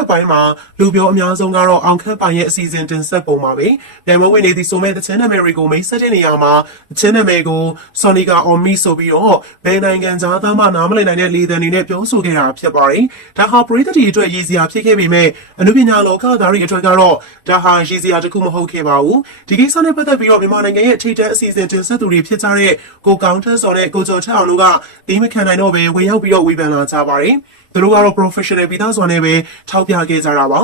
ရက်ပိုင်းမှာလူပြောအများဆုံးကတော့အောင်ခန့်ပိုင်ရဲ့အစီအစဉ်တင်ဆက်ပုံပါပဲ။ပြန်မဝင်နေသည့်ဆိုမဲ့တချင်းနာမည်တွေကိုမိတ်ဆက်တဲ့နေရာမှာတချင်းနာမည်ကို Sonica Omi ဆိုပြီးတော့ဘယ်နိုင်ငံသားသားမှနားမလည်နိုင်တဲ့လေသံတွေနဲ့ပြောဆိုခဲ့တာဖြစ်ပါတယ်။ဒါဟာပရိသတ်တွေအတွက်ရည်စရာဖြစ်ခဲ့ပေမဲ့အနုပညာလောကသားတွေအတွက်ကတော့ဒါဟာရည်စရာတစ်ခုမဟုတ်ခဲ့ပါဘူး။ဒီကိစ္စနဲ့ပတ်သက်ပြီးတော့မြန်မာနိုင်ငံရဲ့ထိပ်တန်းအစီအစဉ်တင်ဆက်သူတွေဖြစ်ကြတဲ့ကိုကောင်းထက်စော်နဲ့ကိုကျော်ထက်အောင်တို့ကဒီမခံနိုင်တော့ပဲဝင်ရောက်ပြီးတော့ဝေဖန်လာကြပါတယ်။သူတို့ကတော့ professional ပြီးသားစွာနဲ့ပဲထောက်ပြခဲ့ကြတာပါ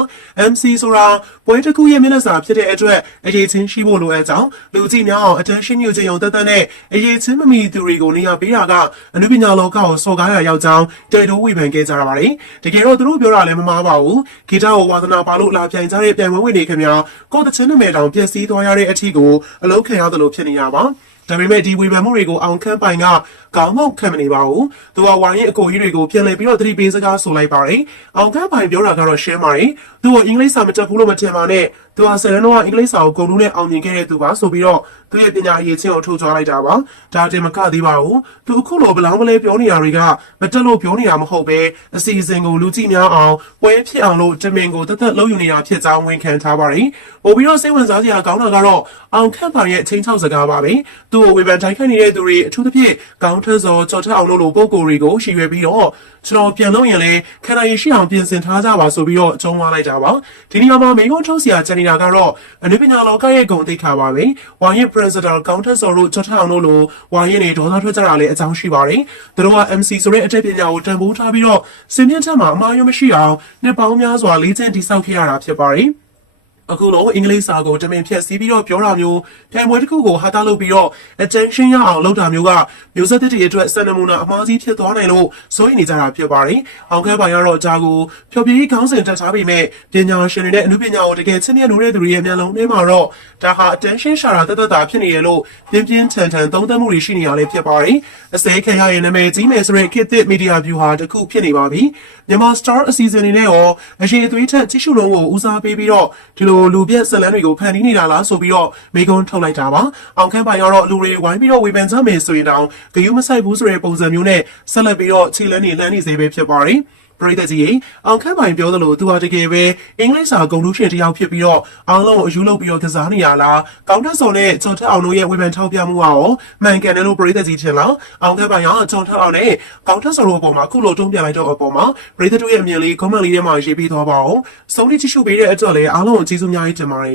MC ဆိုတာပွဲတစ်ခုရဲ့မျက်နှာစာဖြစ်တဲ့အတွက်အရေးချင်းရှိဖို့လိုအပ်ကြောင်းလူကြည့်များအောင် attention ယူခြင်းုံတက်တဲ့နဲ့အရေးချင်းမမီသူတွေကိုနေရာပေးတာကအနုပညာလောကကိုစော်ကားရရောက်ကြောင်းတေတိုးဝေဖန်ခဲ့ကြတာပါတယ်တကယ်တော့သူတို့ပြောတာလည်းမမှားပါဘူးဂီတကိုဝါသနာပါလို့လာပြိုင်ကြတဲ့ပြိုင်ပွဲဝင်တွေခင်ဗျာကိုယ်တချင်းနာမည်တောင်ပျက်စီးသွားရတဲ့အထီကိုအလုံးခံရသလိုဖြစ်နေတာပါဒါပေမဲ့ဒီဝေဖန်မှုတွေကိုအောင်ခန့်ပိုင်ကကောင်းမုတ်ခံမနေပါဘူး။သူကဝိုင်းရဲ့အကိုကြီးတွေကိုပြန်လည်ပြီးတော့သတိပေးစကားဆိုလိုက်ပါတယ်။အောင်ခန့်ပိုင်ပြောတာကတော့ရှင်းပါတယ်။သူကအင်္ဂလိပ်စာမတတ်ဘူးလို့မထင်ပါနဲ့။သူကဆယ်တန်းတော့အင်္ဂလိပ်စာကိုဂုဏ်ထူးနဲ့အောင်မြင်ခဲ့တဲ့သူပါဆိုပြီးတော့သူရဲ့ပညာအရေးချင်းကိုထုတ်ကြွားလိုက်တာပါ။ဒါတင်မကသေးပါဘူး။သူအခုလိုဘလောင်းမလဲပြောနေတာတွေကမတက်လို့ပြောနေတာမဟုတ်ပဲအစီအစဉ်ကိုလူကြည့်များအောင်ပွဲဖြစ်အောင်လို့တမင်ကိုတသက်လုံးယူနေတာဖြစ်ကြောင်းဝန်ခံထားပါတယ်။ပို့ပြီးတော့စိတ်ဝင်စားစရာကောင်းတာကတော့အောင်ခန့်ပိုင်ရဲ့အချင်းချောက်စကားပါပဲ။သူ့ကိုဝေဖန်တိုက်ခိုက်နေတဲ့သူတွေအထူးသဖြင့်ကောင်းထက်စောကြော်ထက်အောင်လို့ပုံကိုယ်တွေကိုရှီရွယ်ပြီးတော့ကျွန်တော်ပြန်လို့ရင်လည်းခန္ဓာရည်ရှိအောင်ပြင်ဆင်ထားကြပါဆိုပြီးတော့ကျုံးသွားလိုက်တာပါဒီနေရာမှာမိကုံးထုတ်စရာချန်နေတာကတော့အနုပညာလောကရဲ့ဂုဏ်သိက္ခာပါပဲဝါရင် President ကောင်းထက်စောတို့ကြော်ထက်အောင်လို့ဝါရင်တွေဒေါသထွက်ကြတာလည်းအကြောင်းရှိပါတယ်သူတို့က MC ဆိုတဲ့အထက်ပညာကိုတန်ဖိုးထားပြီးတော့စင်မြင့်ထက်မှာအမှားရမရှိအောင်နှစ်ပေါင်းများစွာလေ့ကျင့်တည်ဆောက်ခဲ့ရတာဖြစ်ပါတယ်အခုလုံးအင်္ဂလိပ်စာကိုတမင်ဖြတ်စည်းပြီးတော့ပြောတာမျိုးပြိုင်ပွဲတစ်ခုကိုဟာတာလုပ်ပြီးတော့ attention ရအောင်လုပ်တာမျိုးကမျိုးဆက်သစ်တွေအတွက်စံနမူနာအမှားကြီးဖြစ်သွားနိုင်လို့စိုးရိမ်နေကြတာဖြစ်ပါတယ်။အောင်ခန့်ပိုင်ကတော့ဒါကိုဖျော်ဖြေရေးခေါင်းစဉ်တက်ထားပြီးမဲ့ပညာရှင်တွေနဲ့အမှုပညာကိုတကယ်ချစ်မြတ်လို့တဲ့သူတွေရဲ့မျက်လုံးထဲမှာတော့ဒါဟာ attention ရှာတာတသက်ဖြစ်နေရလို့ပြင်းပြင်းထန်ထန်သုံးသပ်မှုတွေရှိနေရလေဖြစ်ပါတယ်။အစဲခံရရင်နာမည်ကြီးမယ်ဆိုတဲ့ခေတ်သစ်မီဒီယာဗျူဟာတစ်ခုဖြစ်နေပါပြီ။မြန်မာ Star အစီအစဉ်တွေနဲ့ရောအရေးအသွေးထက်ကြည့်ရှုလုံးကိုဦးစားပေးပြီးတော့ဒီလိုလူပြက်ဇလန်းတွေကိုဖန်တီးနေတာလားဆိုပြီးတော့မိကုံးထုတ်လိုက်တာပါအောင်ခန့်ပိုင်ကတော့လူတွေဝိုင်းပြီးတော့ဝေဖန်ကြမယ်ဆိုရင်တောင်ဂယုမဆိုင်ဘူးဆိုတဲ့ပုံစံမျိုးနဲ့ဆက်လက်ပြီးတော့ခြေလန်းနေလှမ်းနေစေပဲဖြစ်ပါတယ်ပရိသတ်ကြီးအောင်ခန့်ပိုင်ပြောသလိုသူဟာတကယ်ပဲအင်္ဂလိပ်စာဂုဏ်ထူးရှင်တစ်ယောက်ဖြစ်ပြီးတော့အားလုံးကိုအယူလုပ်ပြီးတော့ကစားနေရလားကောင်းထက်စော်နဲ့ကျော်ထက်အောင်တို့ရဲ့ဝေဖန်ထောက်ပြမှုကရောမှန်ကန်တယ်လို့ပရိသတ်ကြီးထင်လားအောင်ခန့်ပိုင်ကကျော်ထက်အောင်နဲ့ကောင်းထက်စော်တို့အပေါ်မှာအခုလိုတုံ့ပြန်လိုက်တော့အပေါ်မှာပရိသတ်တို့ရဲ့အမြင်လေး comment လေးထဲမှာရေးပေးသွားပါအောင်စုံးတိကြည့်ရှုပေးတဲ့အတွက်လည်းအားလုံးကိုကျေးဇူးများကြီးတင်ပါတယ်